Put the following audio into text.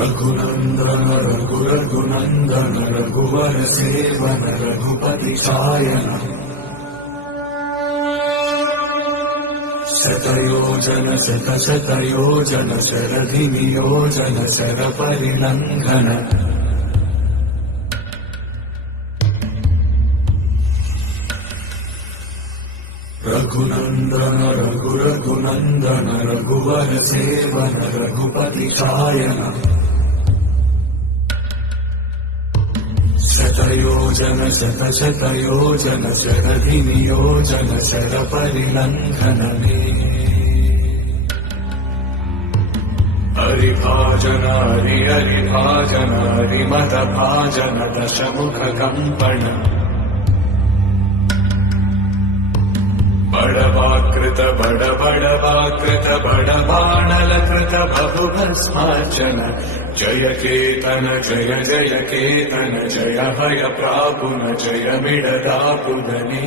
रघुनंदन रघुनंदन रघुवर seven Raghupati चायन शतयोजन शतशतयोजन शरधि नियोजन sir परिणंघन Raghunandan Raghunandan रघुवर seven Raghupati चायन शतयोजन शतशतयोजन शरधि नियोजन sir परिणंघन हरिभाजन हरिभाजन हरिमत भाजन दशमुख कंपन बड़वाकृत बड़बाणलकृत बहुभस्मार्चन जय केतन जय जय केतन जय भय प्रापुन जय मिडदापुदनी।